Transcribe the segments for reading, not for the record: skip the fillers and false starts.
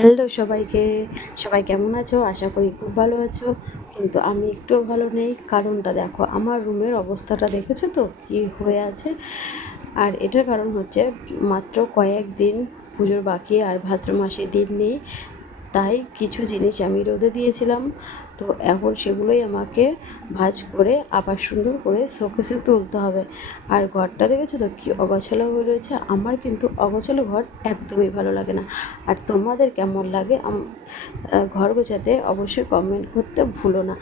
Hello সবাইকে, সবাই কেমন আছো? আশা করি খুব ভালো আছো। কিন্তু আমি একটুও ভালো নেই। কারণটা দেখো, আমার রুমের অবস্থাটা দেখেছো তো কী হয়ে আছে। আর এটার কারণ হচ্ছে মাত্র কয়েকদিন পুজোর বাকি, আর ভাদ্র মাসে দিন নেই। তাই কিছু জিনিস আমি রোদে দিয়েছিলাম, তো এখন সেগুলোই আমাকে ভাঁজ করে আবার সুন্দর করে শোকেসে তুলতে হবে। আর ঘরটা দেখেছো তো কী অগোছালো হয়ে রয়েছে। আমার কিন্তু অগোছালো ঘর একদমই ভালো লাগে না। আর তোমাদের কেমন লাগে ঘর গোছাতে অবশ্যই কমেন্ট করতে ভুলো না,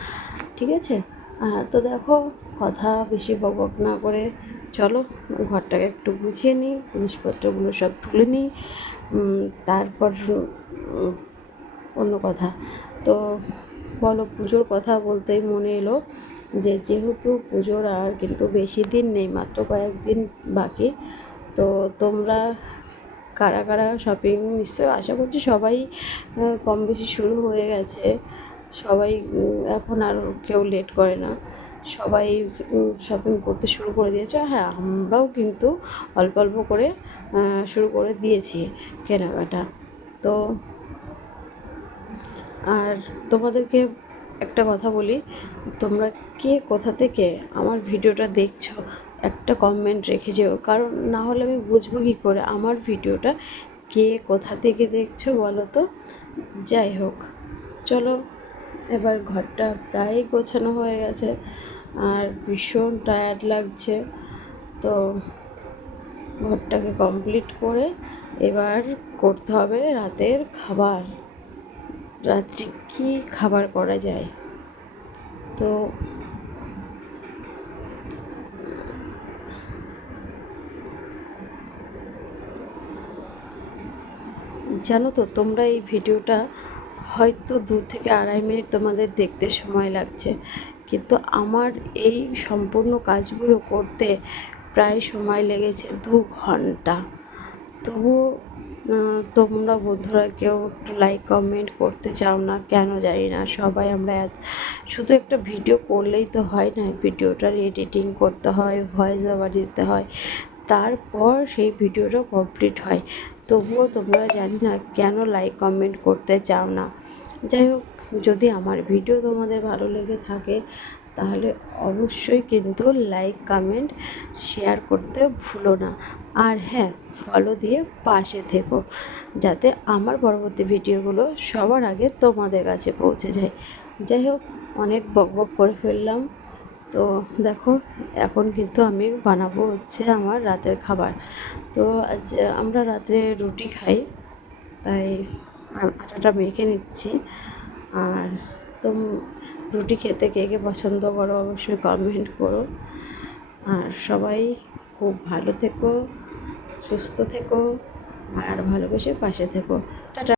ঠিক আছে? তো দেখো, কথা বেশি বকবক না করে চলো ঘরটাকে একটু গুছিয়ে নিই, জিনিসপত্রগুলো সব তুলে নিই, তারপর অন্য কথা। তো বলো, পুজোর কথা বলতেই মনে এলো যে যেহেতু পুজোর আর কিন্তু বেশি দিন নেই, মাত্র কয়েকদিন বাকি। তো তোমরা কারা কারা শপিং, নিশ্চয়ই আশা করছি সবাই কম বেশি শুরু হয়ে গেছে। সবাই এখন আর কেউ লেট করে না, সবাই শপিং করতে শুরু করে দিয়েছে। হ্যাঁ, আমরাও কিন্তু অল্প অল্প করে শুরু করে দিয়েছি কেনাকাটা। তো আর তোমাদেরকে একটা কথা বলি, তোমরা কে কোথা থেকে আমার ভিডিওটা দেখছো একটা কমেন্ট রেখে যেও, কারণ না হলে আমি বুঝবো কী করে আমার ভিডিওটা কে কোথা থেকে দেখছো বলো তো। যাই হোক, চলো এবার ঘরটা প্রায় গোছানো হয়ে গেছে আর ভীষণ টায়ার্ড লাগছে। তো ঘরটাকে কমপ্লিট করে এবার করতে হবে রাতের খাবার। রাত্রে কী খাবার করা যায়? তো জানো তো, তোমরা এই ভিডিওটা হয়তো 2 থেকে 2.5 মিনিট তোমাদের দেখতে সময় লাগছে, কিন্তু আমার এই সম্পূর্ণ কাজগুলো করতে প্রায় সময় লেগেছে 2 ঘন্টা। তবুও তোমরা বন্ধুরা কেউ একটু লাইক কমেন্ট করতে চাও না, কেন জানি না। সবাই আমরা শুধু একটা ভিডিও করলেই তো হয় না, ভিডিওটার এডিটিং করতে হয়, ভয়েস ওভার দিতে হয়, তারপর সেই ভিডিওটা কমপ্লিট হয়। তবুও তোমরা জানি না কেন লাইক কমেন্ট করতে চাও না। যাই হোক, যদি আমার ভিডিও তোমাদের ভালো লেগে থাকে তাহলে অবশ্যই কিন্তু লাইক কমেন্ট শেয়ার করতে ভুলো না। আর হ্যাঁ, ফলো দিয়ে পাশে থেকো, যাতে আমার পরবর্তী ভিডিওগুলো সবার আগে তোমাদের কাছে পৌঁছে যায়। যাই হোক, অনেক বকবক করে ফেললাম। তো দেখো, এখন কিন্তু আমি বানাবো হচ্ছে আমার রাতের খাবার। তো আজ আমরা রাত্রে রুটি খাই, তাই আটাটা মেখে নিচ্ছি। আর তো রুটি খেতে কে কে পছন্দ করো অবশ্যই কমেন্ট করো। আর সবাই খুব ভালো থেকো, সুস্থ থেকো, আর ভালোবেসে পাশে থেকো। টাটা।